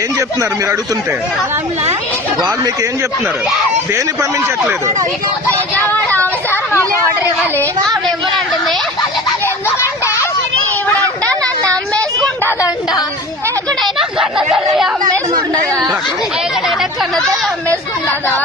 ఏం చెప్తున్నారు మీరు అడుగుతుంటే? వాళ్ళు మీకు ఏం చెప్తున్నారు? దేని పంపించట్లేదు? ఎందుకంటే నన్ను అమ్మేసుకుంటాదంట. ఎక్కడైనా కన్నతల్లి అమ్మేసుకుంటదా? ఎక్కడైనా కన్నతల్లి అమ్మేసుకుంటదా?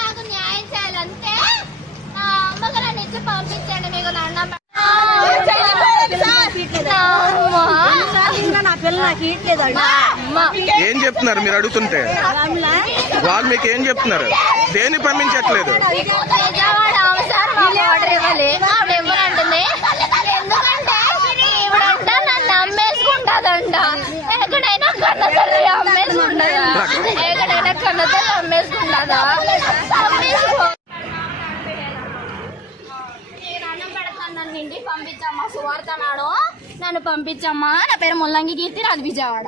నాకు న్యాయం చేయాలంటే అమ్మకు నన్ను ఇచ్చి పంపించండి. మీకు దండం ఏం చెప్తున్నారు మీరు అడుగుతుంటే? వాళ్ళు మీకు ఏం చెప్తున్నారు? దేని పంపించట్లేదు? ఎందుకంటే నన్ను అమ్మేసుకుంటాదంట. ఎక్కడైనా కన్నతల్లి అమ్మేసుకుంటదా? ఎక్కడైనా కన్నతల్లి అమ్మేసుకుంటదా? నన్ను ఇంటికి పంపించమ్మా. సువార్త నాడు నన్ను పంపించమ్మా. నా పేరు ముల్లంగి కీర్తి, నాది విజయవాడ.